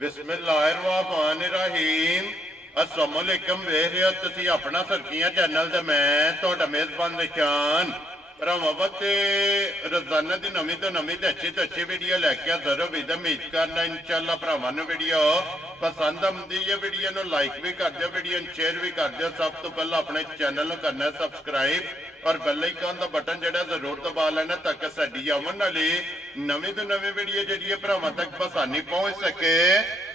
बिस्मिल्लाहिर्रहमानिर्रहीम अस्सलामुअलैकुम वेख रहे हो तुसी अपना सरकियां चैनल ते मैं तुहाडा मेज़बान निशान भरावां ते रोजाना की नवी तो नवी तो अच्छी वीडियो लैके हाज़र हो उम्मीद करना इंशाअल्लाह भरावां नूं वीडियो पसंद आती है। वीडियो नूं लाइक भी कर दियो, वीडियो शेयर भी कर दियो। सब तो पहले अपने चैनल नूं करना सबसक्राइब और बेल आइकन का बटन जिहड़ा जरूर दबा लेना ताकि साडी आउण वाली नवी तो नवी वीडियो जिहड़ी भरावां तक आसानी पहुंच सके।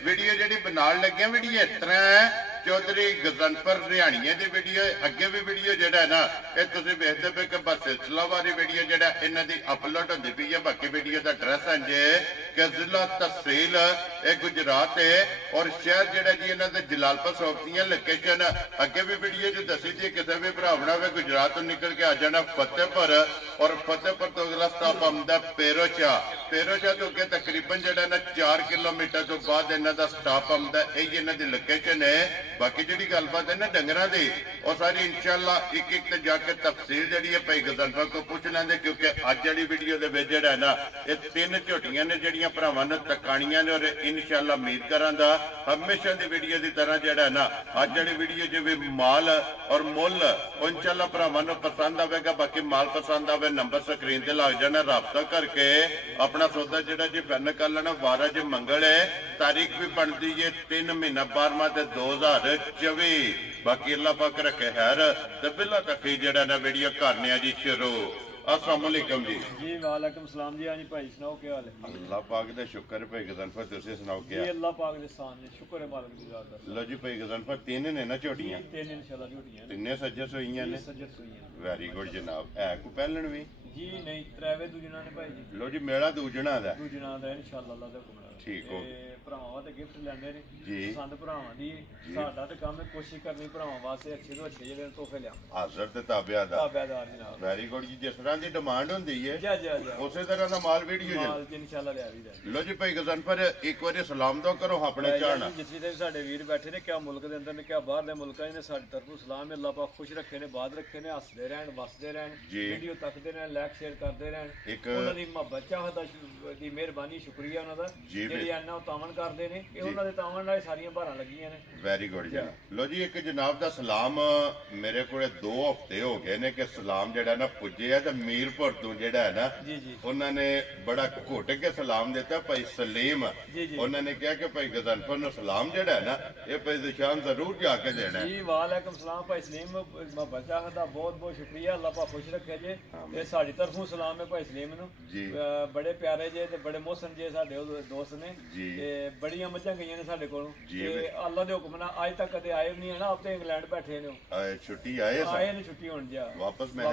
वीडियो जिहड़ी बनाउण लगे वीडियो इस तरह है चौधरी गजनफर रिहाणिया की वीडियो अगे भी वीडियो जो है ना ये तुम देखते पे कि बस सिलसिलावारी वीडियो जो इन्हों की अपलोड होती पी है। बाकी वीडियो का एड्रैस है जे कि जिला तहसील गुजरात है और शहर जोड़ा जी इन्होंने जलालपुर सोपतियां लोकेशन अगे भी वीडियो जो दसी थी किसी भी भरावना वे गुजरात तो निकल के आ जाना फतेहपुर और फतेहपुर तो अगला स्टॉप आंदा पेरोशाह। पेरोशाह तो अगे तकरीबन जो 4 किलोमीटर तो बाद इन्हों का स्टॉप आंदा यही इन्हों की लोकेशन है। बाकी जी गलबात है ना डंगरां दी और सारी इंशाअल्लाह एक एक ते जाके तफसील जी है भाई गजनफर को पूछ लेंगे क्योंकि अज जी वीडियो के है ना ये 3 झोटियां ने जड़ियां भरावां ने तकाणियां ने और इंशाअल्लाह उम्मीद करांगा हमेशा की वीडियो की तरह जो है ना अज जी वीडियो जो भी माल और मुल इंशाअल्लाह भरावां नूं पसंद आएगा। बाकी माल पसंद आवे नंबर स्क्रीन से लग जाना राबता करके अपना सौदा जो जी फाइनल कर लेना। 12 जो मंगल है तारीख भी बनती है 3 महीना 12वां 2024। बाकी अल्लाह पाक रखे खैर ते बिल्ला तक जेड़ा ना वीडियो करने जी शुरू। अस्सलाम वालेकुम जी। जी वालेकुम सलाम जी। हाँ जी भाई सुनाओ क्या हाल है? अल्लाह पाक दा शुक्र है भाई गजनफर तुसी सुनाओ क्या? जी अल्लाह पाक दे सान ने शुक्र है मालिक दी जात दा। लो जी भाई गजनफर 3 ने ना झोटियां? 3 इंशाअल्लाह झोटियां ने। 3 सज्जस होईयां ने? सज्जत होईयां। वेरी गुड जनाब। है को पहलन भी? जी नहीं त्रैवे दूजना ने भाई जी। लो जी मेला दूजना दा? दूजना दा इंशाअल्लाह अल्लाह दा हुक्म है। ठीक हो। भरावां ते गिफ्ट लैंदे ने जी पसंद भरावां दी साडा ते काम है कोशिश करनी भरावां वास्ते अच्छे तो अच्छे जेह्ड़े तोहफे लिया हाज़र ते ताबेदार। ताबेदार जनाब। वेरी गुड जी। जिस तरह की डिमांड होंदी है जी जी जी उसी तरह का माल वीडियो माल इंशाअल्लाह लिया भी दे। लो जी भाई गजनफर एक बार सलाम तो करो अपने चाहना जितने भी साडे वीर बैठे ने क्या मुल्क के अंदर ने क्या बाहर दे मुल्कां ने साडी तरफों सलाम है। अल्लाह पाक खुश रखे ने बाद रखे ने हसदे रहन वसदे रहन वीडियो तकदे रहन लाइक शेयर करदे रहन। उन्हां दी मोहब्बत चाहत दी मेहरबानी शुक्रिया उन्हां दा जेहड़ी इन्ना तावन करदे ने ये उन्हां दे तावन नाल सारियां भारां लगियां ने। वेरी गुड जी। लो जी एक जनाब दा सलाम मेरे कोले 2 हफ्ते हो गए ने कि सलाम जेड़ा ना पुजे है ते मीरपुर तो जेड़ा है ना उन्होंने बड़ा घुट के सलाम देता भाई सलीम। उन्होंने कहा कि भाई गजनफर नूं सलाम जेड़ा है ना ये भाई निशान जरूर जाके देना है। जी वालेकुम सलाम भाई सलीम मोहब्बत चाहत दा बहुत बहुत शुक्रिया अल्लाह पाक खुश रखे जे। ये साडी तरफों सलाम है भाई सलीम नूं। बड़े प्यारे जे ते बड़े मोहसन जे साडे दोस्त ने ते बड़ियां मज्जां गईयां ने साडे कोलों ते अल्लाह दे हुक्म नाल अज तक कदे आए नहीं है ना। अब तो इंग्लैंड बैठे ने छुट्टी आए ने छुट्टी होण जा वापस मैं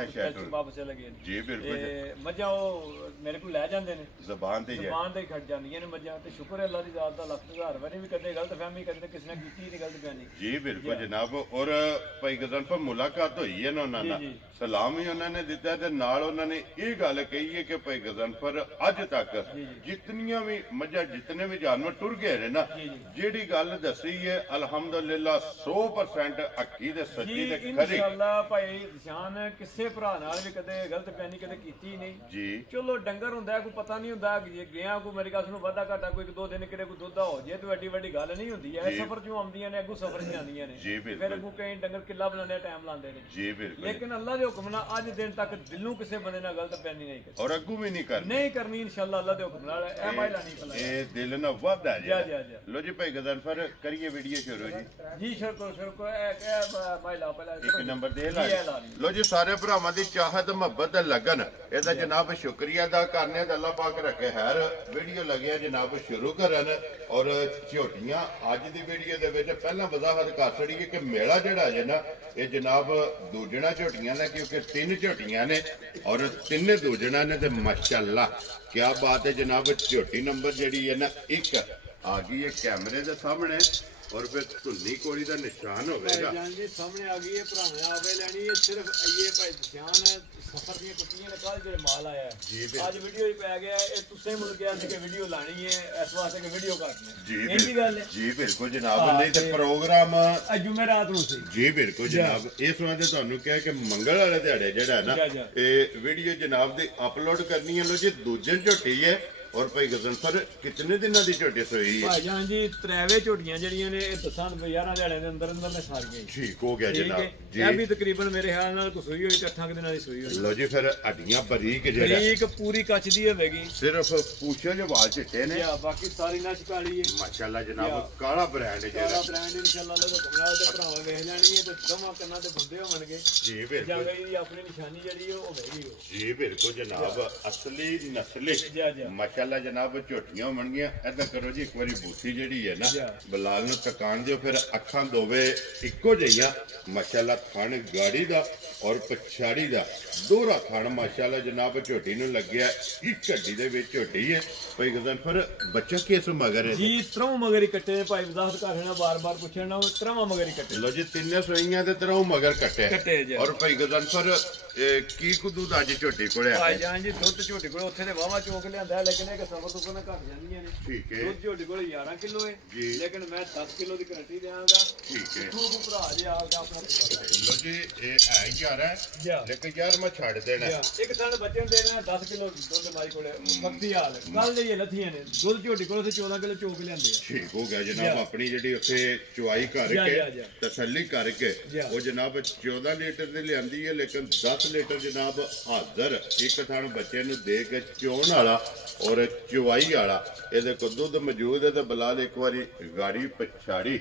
वापस चले गए जी बिल्कुल मज्जां मेरे को लै जांदे ने ज़बान ते खट जांदियां ने मज्जां ते शुक्र है अल्लाह दी जात दा लख हज़ार बारी भी कदे गलत फहमी कदे किसी ने कीती नहीं गलत बयानी। जी बिल्कुल जनाब। और भाई गजनफर मुलाकात हुई है ना उन्होंने सलाम ही उन्होंने दिता ते नाल उन्होंने ये गल कही है कि भाई गजनफर अज तक जितनियां भी मज्जां जितने भी जानवर टुर गए ने ना जेड़ी गल दसी है अल्हम्दुलिल्लाह 100% अक्की ते सच्ची ते खरी इंशाअल्लाह भाई निशान किसे भरा नाल भी कदे गलत बयानी कदे कीती नहीं जी। चलो डंगर हुंदा है कोई पता नहीं हुंदा गया कोई मेरी गल सुनो वादा घाटा कोई 2 दिन किरे कोई दुद्ध हो जे तो एडी वड्डी गल नहीं हुंदी है। सफर चों आंदियां ने अगू सफर च आंदियां ने फिर अगू कई डंगर किला बनाने टाइम लांदे ने जी बिल्कुल। लेकिन अल्लाह दे हुक्म नाल अज दिन तक दिलों किसे बंदे नाल गलत बयानी नहीं करनी और अगू भी नहीं करनी इंशाअल्लाह अल्लाह दे हुक्म नाल ए माइला नहीं फला ए दिल ना वादा जी। लो जी भाई गजनफर करिए वीडियो शुरू जी शुरू को माइला पहला एक नंबर दे ला। लो जी सारे भरावां दी चाहत मोहब्बत लगन एदा जनाब शुक्रिया अदा करने ते अल्लाह पाक रखे खैर वीडियो लगे जनाब शुरू करन। और झोटियां अज दी वीडियो दे विच पहला वजाहत कर छड़ीए कि मेला जिहड़ा है ना ये जनाब दूजना झोटियां ने क्योंकि 3 झोटियां ने और 3 दूजना ने ते माशाअल्लाह क्या बात है जनाब। झोटी नंबर जिहड़ी है ना 1 आ गई है कैमरे दे सामने और फिर धुन्नी कोड़ी का निशान होगा सामने आ गई है भराने आवे लैनी है सिर्फ ये भाई ध्यान सफर दी कुत्तियां ने कल जो माल आया है आज वीडियो ही पै गया ये तुसे मुझे कहा कि वीडियो लानी है इस वास्ते कि वीडियो करनी है जी गल है जी बिल्कुल जनाब। नहीं तो प्रोग्राम जुमेरात नूं सी जी बिल्कुल जनाब। इस वास्ते तुहानू कहा कि मंगल वाले दिहाड़े जिहड़ा है ना ये वीडियो जनाब दी अपलोड करनी है। लो जी दूजे झोटी है और भाई गजनफर कितने दिनों की झोटी सोई है भाईजान जी त्रेवे झोटियां जड़ियां ने 10 11 दिहाड़े दे अंदर अंदर ने सारियां ठीक हो गया जनाब जी ये भी तकरीबन मेरे ख्याल नाल को सोई होई 8 दिनां दी सोई होई लो जी फिर हड्डियां बारीक जेड़ा बारीक पूरी कच दी होवेगी सिर्फ पूछो जो वाल चिट्टे ने या बाकी सारी नच काली है माशाल्लाह जनाब काला ब्रांड है काला ब्रांड इंशाल्लाह लो कमरा ते भरावा वेख लैनी है ते जमा करना ते बंदे होणगे जी बिल्कुल जागई दी अपनी निशानी जड़ी है ओ वेगी जी बिल्कुल जनाब असली नस्ली माशाल्लाह जनाब झोटियां होणगियां ऐदा करो जी एक बारी बूसी जेड़ी है ना बलाल नु तकान दियो फिर अखां दोवे इक्को जइयां माशाल्लाह थण गाड़ी दा और पछाड़ी दा दोहरा थण माशाल्लाह जनाब झोटी नु लग्या एक हड्डी दे विच झोटी है भाई गजनफर बच्चा किस मगर है जी त्रौ मगर इकट्ठे ने भाई वजाहत कर रहे बार-बार पूछना त्रवा मगर इकट्ठे लो जी तिन्ने सोईयां ते त्रौ मगर कट्टे और भाई गजनफर की कुदू दा जी झोटी कोले भाई जान जी दुध झोटी कोले उत्थे ते वावा चोक लियांदा लेकिन एक सफर तो कोने घट जांदियां ने ठीक है दुध झोटी कोले 11 किलो है लेकिन मैं 10 किलो दी गारंटी देवांगा ठीक है तू भरा जी आके अपना लो जी ए है 11 लेकिन यार मैं छाड़ देना एक साल बच्चे ने देना 10 किलो दुध माई कोले मक्ती हाल कल दे ये लथियां ने दुध झोटी कोले 14 किलो चोक लियांदे ठीक हो गया जनाब अपनी जेडी उत्थे चुवाई करके तसल्ली करके वो जनाब 14 लीटर दी लियांदी है लेकिन 10 लीटर जनाब हाजर एक थण बच्चे नु दे के चोण वाला और चुवाई वाला ਇਹਦੇ ਕੋ ਦੁੱਧ ਮੌਜੂਦ ਹੈ ਤੇ ਬਲਾਲ ਇੱਕ ਵਾਰੀ ਗਾੜੀ ਪਛਾੜੀ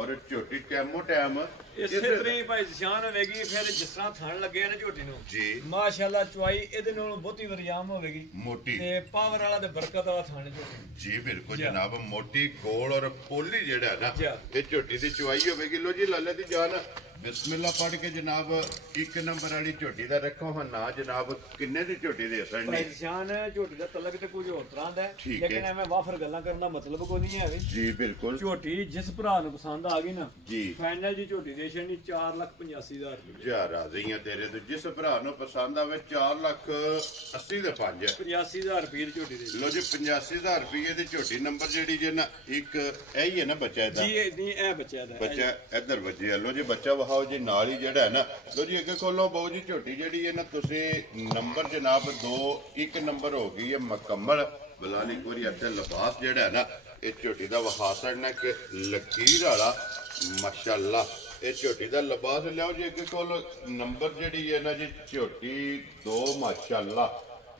और झोटी टाइमो टाइम ਇਸੇ ਤਰ੍ਹਾਂ ਹੀ ਭਾਈ ਨਿਸ਼ਾਨ ਹੋਵੇਗੀ ਫਿਰ ਜਿਸ ਤਰ੍ਹਾਂ ਥਣ ਲੱਗੇ ਨੇ ਝੋਟੀ ਨੂੰ ਜੀ ਮਾਸ਼ਾਅੱਲਾ ਚੁਆਈ ਇਹਦੇ ਨਾਲੋਂ ਬਹੁਤੀ ਵਰਿਆਮ ਹੋਵੇਗੀ ਮੋਟੀ ਤੇ ਪਾਵਰ ਵਾਲਾ ਤੇ ਬਰਕਤ ਵਾਲਾ ਥਣ ਝੋਟੀ ਜੀ ਬਿਲਕੁਲ ਜਨਾਬ ਮੋਟੀ ਗੋਲ ਔਰ ਪੋਲੀ ਜਿਹੜਾ ਨਾ ਇਹ ਝੋਟੀ ਦੀ ਚੁਆਈ ਹੋਵੇਗੀ ਲੋ ਜੀ ਲਾਲੇ ਦੀ ਜਾਨ बिस्मिल्लाह पढ़ के जनाब एक नंबर वाली झोटी का रखो हाँ ना जनाब किन्ने दी झोटी दे सकने निशान झोटी का तलक ते कुछ होर तरह दा है लेकिन मैं वाफर गल्लां करन दा मतलब कोई नहीं है जी बिल्कुल झोटी जिस भरा नु पसंद आ गई ना जी फाइनल जी झोटी दे छनी 4,85,000 रुपए जा राज़ियां तेरे तो जिस भरा नु पसंद आवे 4,80,000 दे 5 85,000 रुपए दी झोटी दे लो जी 85,000 रुपए दी झोटी नंबर जेडी जे ना एक यही है ना बच्चा दा जी नहीं ए बच्चा दा बच्चा इधर बच्चे लो जी बच्चा आओ जी नाल ही जेड़ा है ना लो जी अगे खोलो बहु जी झोटी जेड़ी है ना तुसी नंबर जनाब 2 एक नंबर हो गई है मुकम्मल बलाल एक बारी अद्धा लिबास जेड़ा है ना ये झोटी दा वखा छड़ना कि लकीर वाला माशाअल्लाह ये झोटी दा लिबास लियाओ जी अगे खोलो नंबर जेड़ी है ना जी झोटी 2 माशाअल्लाह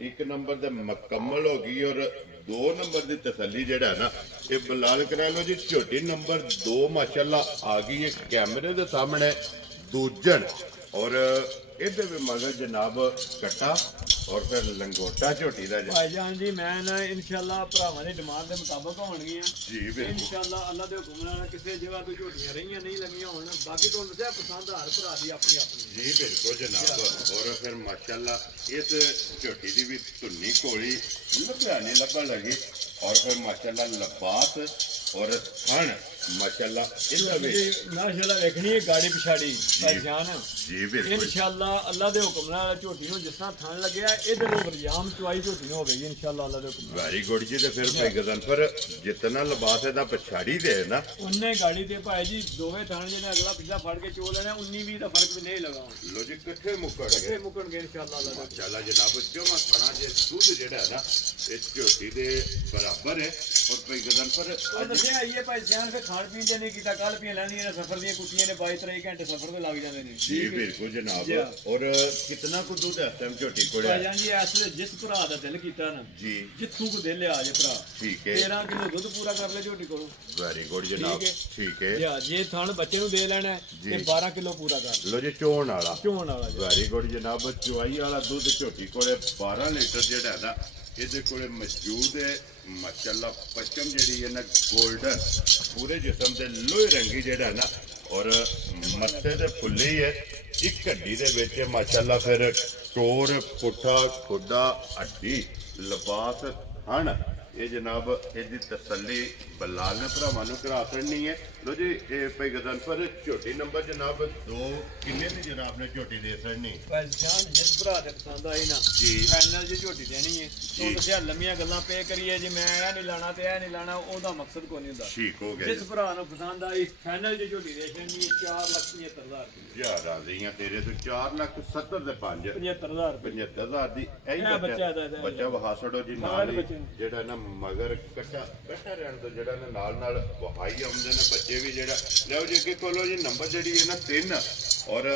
एक नंबर दे मुकम्मल हो गई और 2 नंबर की तसली जड़ा है ना ये बलाल करा लो जी झोटी नंबर 2 माशाअल्लाह आ गई है कैमरे के सामने दूजन और इधर भी मगर जनाब कट्टा और फिर लंगोटा झोटी का भाईजान जी मैं ना इंशाल्लाह भरावां दी डिमांड के मुताबिक होणगियां जी बिल्कुल इंशाल्लाह अल्लाह दे हुक्म नाल किसी जगह कोई झोटियां रहियां नहीं लगियां होण बाकी तो दस्या पसंद हर भरा दी अपनी अपनी जी बिल्कुल जनाब और फिर माशाल्लाह इस झोटी दी भी धुन्नी कोली लुधियाने लब्भण लगी और फिर माशाल्लाह लबास और थण माशाल्लाह माशाल्लाह देखनी है गाड़ी पिछाड़ी पहचान जी बिल्कुल इंशाल्लाह अल्लाह दे हुक्म नाल झोटी नु जिस तरह थण लगया इधर वरियाम चुआई झोटी नु होवेगी इंशाल्लाह अल्लाह दे हुक्म वेरी गुड जी ते फिर भाई गजनफर जितना लिबास है दा पिछाड़ी दे है ना उन्ने गाड़ी ते भाई जी दोवे थण जेने अगला पिछला फड़ के चो लेना 19-20 दा फर्क भी नहीं लगाओ लो जी किथे मुकण गए इंशाल्लाह अल्लाह माशाल्लाह जनाब जो मैं खाना जे दूध जेड़ा है ना इस झोटी दे बराबर है और भाई गजनफर दस्या आइए भाई जान फिर खान पीन नहीं कीता कल पी लैंदी ने सफर दी कुटियां ने 22-23 घंटे सफर में लग जांदे ने जी बिल्कुल जनाब और कितना को दूध है इस टाइम झोटी कोले भाईजान जी ऐसे जिस भरा दा दिल कीता ना जी जिथू को दिल आ जे भरा ठीक है 13 किलो दूध पूरा कर ले झोटी कोलो वेरी गुड जनाब ठीक है या जे थान बच्चे नु दे लेना ते 12 किलो पूरा कर लो जी चोण वाला वेरी गुड जनाब चुवाई वाला दूध झोटी कोले 12 लीटर जेड़ा है ना ਇਹਦੇ ਕੋਲੇ ਮੌਜੂਦ ਹੈ ਮਾਸ਼ਾਅੱਲਾ ਪਚਮ ਜਿਹੜੀ ਹੈ ਨਾ 골ਡਨ ਪੂਰੇ ਜਿਸਮ ਦੇ ਲੋਹੇ ਰੰਗੀ ਜਿਹੜਾ ਨਾ ਔਰ ਮੱਥੇ ਦੇ ਫੁੱਲੇ ਹੀ ਹੈ ਇੱਕ ਹੱਡੀ ਦੇ ਵਿੱਚ ਮਾਸ਼ਾਅੱਲਾ ਫਿਰ ਟੋਰ ਪੁੱਠਾ ਖੁੱਡਾ ਹੱਡੀ ਲਿਬਾਸ ਹਣ ये जनाब इसकी तसली बलाल ने भरावां नूं करा छड़नी है लो जी भाई गजनफर झोटी नंबर जनाब 2 किन्ने दी जनाब ने झोटी दे छड़नी पहचान जिस भरा दे पसंद आई ना जी फाइनल जी झोटी देनी है तो दस्या लम्मियां गल्लां पे करिए जी मैं ए नहीं लाना ते ए नहीं लाना ओदा मकसद कोई नहीं हुंदा ठीक हो गया जिस भरा नूं पसंद आई फाइनल जी झोटी दे छड़नी 4,75,000 या राज़ियां तेरे तो 4,70,000 दे 5 75,000 दी ऐ बच्चा वहा छड़ो जी नाल जेड़ा ना ਮਗਰ ਕੱਟਾ ਰਹਿਣ ਤੋਂ ਜਿਹੜਾ ਨਾਲ ਵਹਾਈ ਆਉਂਦੇ ਨੇ ਬੱਚੇ ਵੀ ਜਿਹੜਾ ਲਿਓ ਜੀ ਅੱਗੇ ਕੋਲੋ ਜੀ ਨੰਬਰ ਜਿਹੜੀ ਹੈ ਨਾ 3 ਔਰ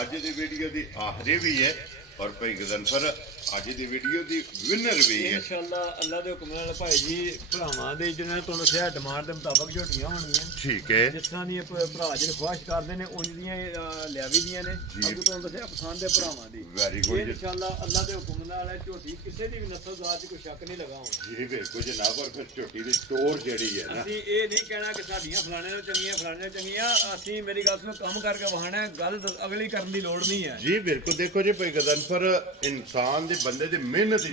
ਅੱਜ ਦੀ ਵੀਡੀਓ ਦੀ ਆਖਰੀ ਵੀ ਹੈ और भाई गजनफर ਅੱਜ ਦੀ ਵੀਡੀਓ ਦੀ ਵਿਨਰ ਵੀ ਹੈ ਇਨਸ਼ਾਅੱਲਾ ਅੱਲਾ ਦੇ ਹੁਕਮ ਨਾਲ ਭਾਈ ਜੀ ਭਰਾਵਾਂ ਦੇ ਜਿਹਨਾਂ ਤੁਹਾਨੂੰ ਦੱਸਿਆ ਡਿਮਾਂਡ ਦੇ ਮੁਤਾਬਕ ਝੋਟੀਆਂ ਹੋਣਗੀਆਂ ਠੀਕ ਹੈ ਜਿਸ ਤਰ੍ਹਾਂ ਦੀ ਭਰਾ ਜਿਹੜੇ ਖੁਆਇਸ਼ ਕਰਦੇ ਨੇ ਉਂਝ ਦੀਆਂ ਲਿਆਵੀ ਦੀਆਂ ਨੇ ਅੱਗੇ ਤੁਹਾਨੂੰ ਦੱਸਿਆ ਪਸੰਦ ਦੇ ਭਰਾਵਾਂ ਦੀ ਵੈਰੀ ਗੁੱਡ ਇਨਸ਼ਾਅੱਲਾ ਅੱਲਾ ਦੇ ਹੁਕਮ ਨਾਲ ਝੋਟੀ ਕਿਸੇ ਦੀ ਵੀ ਨਸਲ ਜ਼ਾਤ 'ਚ ਕੋਈ ਸ਼ੱਕ ਨਹੀਂ ਲਗਾਉਂ ਜੀ ਬਿਲਕੁਲ ਜਨਾਬ ਔਰ ਫਿਰ ਝੋਟੀ ਦੀ ਟੋਰ ਜਿਹੜੀ ਹੈ ਨਾ ਅਸੀਂ ਇਹ ਨਹੀਂ ਕਹਿਣਾ ਕਿ ਸਾਡੀਆਂ ਫਲਾਣੇ ਤੋਂ ਚੰਗੀਆਂ ਫਲਾਣੇ ਤੋਂ ਚੰਗੀਆਂ ਅਸੀਂ ਮੇਰੀ ਗੱਲ ਸੁਣੋ ਕੰਮ ਕਰਕੇ ਵਹਾਣਾ ਗੱਲ ਅਗਲੀ ਕਰਨ ਦੀ ਲੋੜ ਨਹੀਂ ਹੈ ਜੀ ਬਿਲਕੁਲ ਦੇਖੋ ਜੀ ਭਾਈ ਗਜ਼ਨਫਰ इंसान दे बंदे दी मेहनत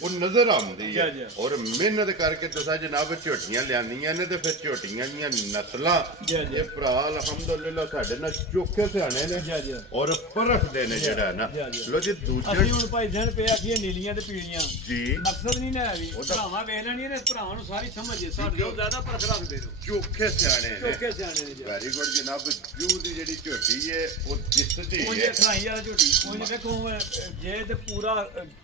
वो नजर आती है और मेहनत करके तुसा जनाब झोटियां लियानियां ने ते फिर झोटियां दी नस्लां ये भरा अलहमदुलिल्लाह साडे नाल चोखे सियाणे ने और परखदे ने जेड़ा है ना लो जी दूजे ਅਸੀਂ ਹੁਣ ਭਾਈ ਜਨ ਪਿਆ ਕੀ ਨੀਲੀਆਂ ਤੇ ਪੀਲੀਆਂ जी ਮਕਸਦ ਨਹੀਂ ਨਾ ਵੀ ਭਰਾਵਾਂ ਵੇਖ ਲੈਣੀ ਨੇ ਭਰਾਵਾਂ ਨੂੰ ਸਾਰੀ ਸਮਝ ਜੇ ਸਾਡੇ ਤੋਂ ਜ਼ਿਆਦਾ ਪਰਖ ਰੱਖਦੇ ਨੇ चोखे सियाणे ने ਚੋਕੇ ਸਿਆਣੇ ਨੇ वेरी गुड जनाब जू दी जेड़ी झोटी है वो जिसदी ਉਹ है ਜੇ ਖਰਾਈ ਵਾਲਾ ਝੋਟੀ ਉਹ ਵੇਖੋ ਜੇ ਤੇ ਪੂਰਾ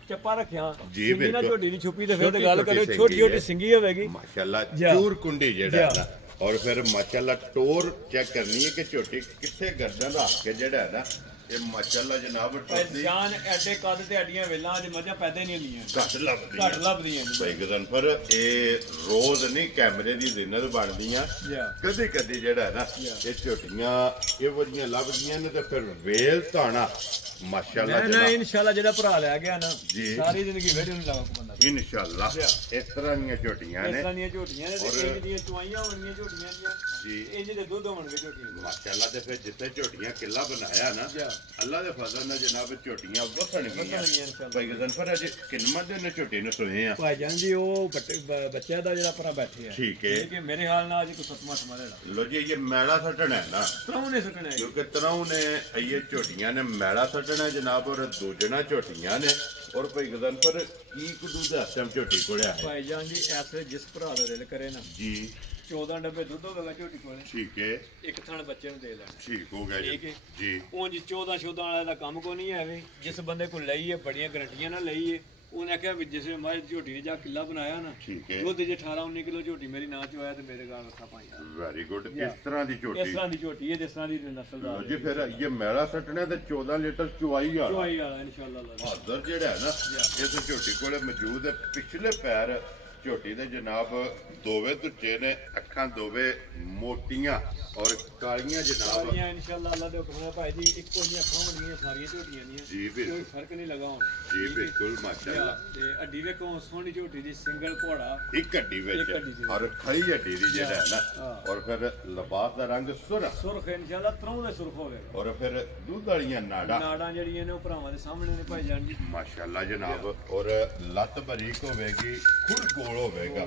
ਚੱਪਾ ਰੱਖਿਆ ਜੀ ਸਿੰਗੀ ਨਾਲ ਬਿਲਕੁਲ ਝੋਟੀ ਦੀ ਛੁਪੀ ਤੇ ਫਿਰ ਤੇ ਗੱਲ ਕਰਿਓ ਛੋਟੀ ਛੋਟੀ ਸਿੰਗੀ ਹੋਵੇਗੀ माशाल्लाह चूर कुंडी जेड़ा है ना और फिर माशाल्लाह टोर चेक करनी है कि झोटी किथे गर्दन रख के जेड़ा है ना ये माशाल्लाह जनाब जान एडे कद ते अड्डियां वेलां अज मझां पैदा नहीं होंदियां घट लभदियां भाई गजनफर ये रोज नहीं कैमरे दी जिन्नत बनदियां कदी कदी जेड़ा है ना ये झोटियां ਇਹੋ ਜਿਹੀਆਂ ਲੱਭਦੀਆਂ ਨੇ ਤੇ ਫਿਰ ਵੇਲ ਧਾਣਾ ਮਾਸ਼ਾਅੱਲਾ ਨਾ ਇਨਸ਼ਾਅੱਲਾ ਜਿਹੜਾ ਭਰਾ ਲੈ ਗਿਆ ਨਾ ਜੀ ਸਾਰੀ ਜ਼ਿੰਦਗੀ ਵੇੜੇ ਨੂੰ ਲਾਵਾ ਬੰਦਾ ਇਨਸ਼ਾਅੱਲਾ ਇਸ ਤਰ੍ਹਾਂ ਦੀਆਂ ਝੋਟੀਆਂ ਨੇ ਇਸ ਤਰ੍ਹਾਂ ਦੀਆਂ ਝੋਟੀਆਂ ਨੇ ਤੇ ਇੰਜ ਦੀਆਂ ਚੁਆਈਆਂ ਹੋਣਗੀਆਂ ਝੋਟੀਆਂ ਦੀਆਂ ਜੀ ਇੰਜ ਦੇ ਦੁੱਧ ਹੋਣਗੇ ਝੋਟੀਆਂ ਮਾਸ਼ਾਅੱਲਾ ਤੇ ਫਿਰ ਜਿੱਥੇ ਝੋਟੀਆਂ ਕਿੱਲਾ ਬਣਾਇਆ ਨਾ ਅੱਲਾ ਦੇ ਫਜ਼ਲ ਨਾਲ ਜਨਾਬ ਝੋਟੀਆਂ ਵਸਣਗੀਆਂ ਭਾਈ ਗਜ਼ਨਫਰ ਅੱਜ ਕਿੰਨਾ ਦਿਨ ਝੋਟੀ ਨੂੰ ਸੋਏ ਆ ਭਾਈ ਜਾਨ ਜੀ ਉਹ ਬੱਚਿਆਂ ਦਾ ਜਿਹੜਾ ਪਰਾ ਬੈਠੇ ਆ ਠੀਕ ਹੈ ਕਿ ਮੇਰੇ ਹਾਲ ਨਾਲ ਅੱਜ ਕੋਈ 7ਵਾਂ ਸਮਾਂ ਲੈਣਾ ਲੋ ਜੀ ਇਹ ਮੈਲਾ ਸੱਟਣਾ ਹੈ ਨਾ ਤਰਾਉ ਨੇ ਸੱਟਣਾ ਕਿਉਂਕਿ ਤਰਾਉ ਨੇ ਇਹ ਝੋਟੀਆਂ ਨੇ ਮੈਲਾ ਸੱਟਣਾ ਜਨਾਬ ਔਰ ਦੂਜਣਾ ਝੋਟੀਆਂ ਨੇ ਔਰ ਭਾਈ ਗਜ਼ਨਫਰ ਕੀ ਕੁਦੂ ਦਾ ਹਸਮ ਝੋਟੀ ਕੋਲਿਆ ਹੈ ਭਾਈ ਜਾਨ ਜੀ ਐਸੇ ਜਿਸ ਭਰਾ ਦਾ ਦਿਲ ਕਰੇ ਨਾ ਜੀ 14 ਡੱਬੇ ਦੁੱਧ ਹੋਵੇਗਾ ਝੋਟੀ ਕੋਲੇ ਠੀਕ ਹੈ ਇੱਕ ਥਣ ਬੱਚੇ ਨੂੰ ਦੇ ਲੈਣਾ ਠੀਕ ਹੋ ਗਿਆ ਠੀਕ ਹੈ ਜੀ ਉਂਝ 14 14 ਵਾਲਾ ਦਾ ਕੰਮ ਕੋ ਨਹੀਂ ਹੈ ਵੀ ਜਿਸ ਬੰਦੇ ਕੋਲ ਲਈ ਹੈ ਬੜੀਆਂ ਗਰੰਟੀਆਂ ਨਾਲ ਲਈ ਹੈ ਉਹਨੇ ਆਖਿਆ ਵੀ ਜਿਸ ਮਾਝ ਝੋਟੀ ਨੇ ਜਾ ਕਿੱਲਾ ਬਣਾਇਆ ਨਾ ਦੁੱਧ ਜੇ 18 19 ਕਿਲੋ ਝੋਟੀ ਮੇਰੀ ਨਾਂ ਚ ਆਇਆ ਤੇ ਮੇਰੇ ਗਾਲ ਰੱਖਾ ਪਾਈਆਂ ਵੈਰੀ ਗੁੱਡ ਇਸ ਤਰ੍ਹਾਂ ਦੀ ਝੋਟੀ ਇਸ ਤਰ੍ਹਾਂ ਦੀ ਝੋਟੀ ਹੈ ਜਿਸ ਤਰ੍ਹਾਂ ਦੀ ਨਸਲ ਦਾ ਜੀ ਫਿਰ ਇਹ ਮੈਲਾ ਸੱਟਣਾ ਤੇ 14 ਲੀਟਰ ਚੁਆਈ ਆ ਚੁਆਈ ਵਾਲਾ ਇਨਸ਼ਾਅੱਲਾ ਹਾਜ਼ਰ ਜਿਹੜਾ ਹੈ ਨਾ ਇਸ ਝੋਟੀ ਕੋਲੇ ਮੌਜੂਦ ਹੈ ਪਿਛਲੇ ਪੈਰ ਝੋਟੀ ਦੇ ਜਨਾਬ ਦੋਵੇਂ ਧੁੱਚੇ ਨੇ ਅੱਖਾਂ ਦੋਵੇਂ ਮੋਟੀਆਂ ਔਰ ਕਾਲੀਆਂ ਜਨਾਬ ਸਾਰੀਆਂ ਇਨਸ਼ਾਅੱਲਾ ਅੱਲਾ ਦੇ ਹੁਕਮ ਨਾਲ ਭਾਈ ਜੀ ਇੱਕੋ ਜਿਹੀਆਂ ਅੱਖਾਂ ਹੋਣਗੀਆਂ ਸਾਰੀਆਂ ਝੋਟੀਆਂ ਦੀਆਂ ਜੀ ਬਿਲਕੁਲ ਕੋਈ ਫਰਕ ਨਹੀਂ ਲਗਾ ਹੁਣ ਜੀ ਬਿਲਕੁਲ ਮਾਸ਼ਾਅੱਲਾ ਤੇ ਅੱਡੀ ਵੇਖੋ ਸੋਹਣੀ ਝੋਟੀ ਦੀ ਸਿੰਗਲ ਘੋੜਾ ਇੱਕ ਅੱਡੀ ਵਿੱਚ ਔਰ ਖੜੀ ਅੱਡੀ ਦੀ ਜਿਹੜਾ ਹੈ ਨਾ ਔਰ ਫਿਰ ਲਿਬਾਸ ਦਾ ਰੰਗ ਸੁਰਖ ਇਨਸ਼ਾਅੱਲਾ ਤਰੋਂ ਦੇ ਸੁਰਖ ਹੋਵੇਗਾ ਔਰ ਫਿਰ ਦੁੱਧ ਵਾਲੀਆਂ ਨਾੜਾਂ ਜਿਹੜੀਆਂ ਨੇ ਉਹ ਭਰਾਵਾਂ ਦੇ ਸਾਹਮਣੇ ਨੇ ਭਾਈ ਜਾਨ ਜੀ ਮਾਸ਼ਾਅੱਲਾ ਜਨਾਬ ਔਰ ਲੱਤ ਬਰੀਕ ਹੋਵੇਗੀ ਖੁਰ ਗੋਲ ਹੋਵੇਗਾ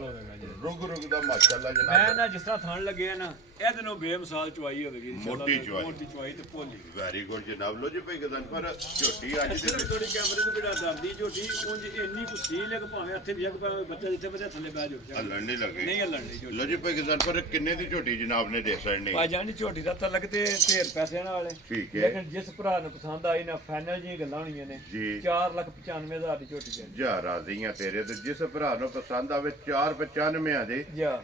ਰੁਗ ਦਾ ਮਾਸ਼ਾਅੱਲਾ ਜਨਾਬ ਮੈਂ ਨਾ ਜਿਸ ਤਰ੍ਹਾਂ ਥਣ ਲੱਗੇ ਨਾ ਇਹਦੇ ਨੂੰ ਬੇਮਿਸਾਲ ਚੁਆਈ ਹੋਵੇਗੀ ਮੋਟੀ ਚੁਆਈ ਤੇ ਭੋਲੀ ਵੈਰੀ ਗੁੱਡ ਜਨਾਬ ਲੋ ਜੀ ਭਾਈ ਗਜ਼ਨਫਰ ਝੋਟੀ ਅੱਜ ਦੀ ਥੋੜੀ ਕੈਮਰੇ ਨੂੰ ਜਿਹੜਾ ਡਰਦੀ ਝੋਟੀ ਉਂਝ ਇੰਨੀ ਕੁ ਸੀ ਲੱਗ ਭਾਵੇਂ ਹੱਥੇ ਵੀ ਬੱਚਾ ਜਿੱਥੇ ਬੱਚਾ ਥੱਲੇ ਬਹਿ ਜਾਊ ਹੱਲਣ ਨਹੀਂ ਲੱਗੇ ਨਹੀਂ ਹੱਲਣ ਨਹੀਂ ਝੋਟੀ ਲੋ ਜੀ ਭਾਈ ਗਜ਼ਨਫਰ ਕਿੰਨੇ ਦੀ ਝੋਟੀ ਜਨਾਬ ਨੇ ਦੇ ਸਕਣੀ ਆ ਜਾਨੀ ਝੋਟੀ ਦਾ ਤਲਕ ਤੇ ਢੇਰ ਪੈਸਿਆਂ ਵਾਲੇ ਠੀਕ ਹੈ ਲੇਕਿਨ ਜਿਸ ਭਰਾ ਨੂੰ ਪਸੰਦ ਆਈ ਨਾ ਫਾਈਨਲ ਜੀ ਗੱਲਾਂ ਹੋਣੀਆਂ ਨੇ 4,95,000 ਦੀ ਝੋਟੀ ਦੇ ਜਾ ਰਾਜ਼ੀਆਂ ਤੇਰੇ ਤੇ ਜਿਸ ਭਰਾ ਨੂੰ ਪਸੰਦ ਆਵੇ 495 ਦੀ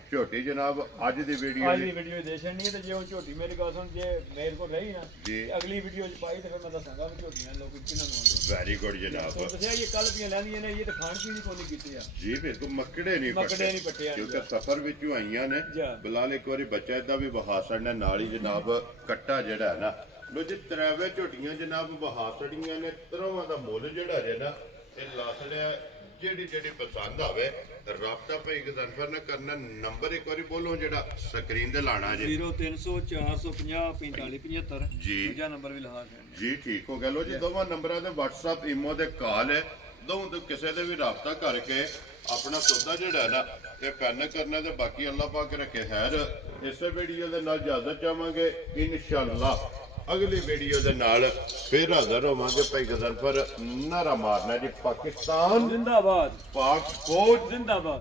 ਝੋਟੀ ਜਨਾਬ ਅੱਜ ਦੀ ਵੀਡੀਓ ਦੇ ਛੱਡਣੀ ਤੇ ਜੇ ਉਹ ਝੋਟੀ ਮੇਰੀ ਗੱਲ ਸੁਣ ਜੇ ਮੇਰੇ ਕੋਲ ਰਹੀ ਨਾ ਅਗਲੀ ਵੀਡੀਓ ਚ ਪਾਈ ਤੇ ਫਿਰ ਮੈਂ ਦੱਸਾਂਗਾ ਵੀ ਝੋਟੀਆਂ ਲੋਕ ਕਿੰਨਾ ਮੰਗਦੇ ਵੈਰੀ ਗੁੱਡ ਜਨਾਬ ਦੱਸਿਆ ਇਹ ਕੱਲ ਦੀਆਂ ਲੈਂਦੀਆਂ ਨੇ ਇਹ ਤਾਂ ਖਾਣ ਪੀਣ ਕੋਈ ਨਹੀਂ ਕੀਤੀ ਆ ਜੀ ਬਿਲਕੁਲ ਮੱਕੜੇ ਨਹੀਂ ਪੱਟੇ ਕਿਉਂਕਿ ਸਫ਼ਰ ਵਿੱਚੋਂ ਆਈਆਂ ਨੇ ਬਿਲਾਲ ਇੱਕ ਵਾਰੀ ਬੱਚਾ ਇਦਾਂ ਵੀ ਬਹਾ ਛੱਡਣਾ ਨਾਲ ਹੀ ਜਨਾਬ ਕੱਟਾ ਜਿਹੜਾ ਹੈ ਨਾ ਲੋ ਜੀ ਤਰਾਵੇ ਝੋਟੀਆਂ ਜਨਾਬ ਬਹਾ ਛੜੀਆਂ ਨੇ ਤਰ੍ਹਾਂ ਦਾ ਮੁੱਲ ਜਿਹੜਾ ਹੈ ਨਾ ਇਹ ਲਾ ਛੜਿਆ ਜਿਹੜੀ ਪਸੰਦ ਆਵੇ ਰਾਬਤਾ ਭਾਈ ਗਜ਼ਨਫਰ ਨਾਲ ਕਰਨਾ ਨੰਬਰ ਇੱਕ ਵਾਰੀ ਬੋਲੋ ਜਿਹੜਾ ਸਕਰੀਨ ਤੇ ਲਾਣਾ ਜੀ 0300 450 4575 ਜੀ ਦੂਜਾ ਨੰਬਰ ਵੀ ਲਹਾ ਜੀ ਠੀਕ ਹੋ ਗਿਆ ਲੋ ਜੀ ਦੋਵਾਂ ਨੰਬਰਾਂ ਤੇ WhatsApp ਈਮੋ ਤੇ ਕਾਲ ਹੈ ਦੋਵਾਂ ਤੋਂ ਕਿਸੇ ਦੇ ਵੀ ਰਾਬਤਾ ਕਰਕੇ ਆਪਣਾ ਸੌਦਾ ਜਿਹੜਾ ਹੈ ਨਾ ਇਹ ਪੈਨ ਕਰਨਾ ਤੇ ਬਾਕੀ ਅੱਲਾਹ ਪਾਕ ਰੱਖੇ ਖੈਰ ਇਸੇ ਵੀਡੀਓ ਦੇ ਨਾਲ ਇਜਾਜ਼ਤ ਚਾਹਾਂਗੇ ਇਨਸ਼ਾਅੱਲਾ ਅਗਲੀ ਵੀਡੀਓ ਦੇ ਨਾਲ ਫਿਰ ਹਾਜ਼ਰ ਹੋਵਾਂਗੇ ਭਾਈ ਗਜ਼ਨਫਰ ਨਾਰਾ ਮਾਰਨਾ ਜੀ ਪਾਕਿਸਤਾਨ ਜ਼ਿੰਦਾਬਾਦ ਪਾਕ ਫੌਜ ਜ਼ਿੰਦਾਬਾਦ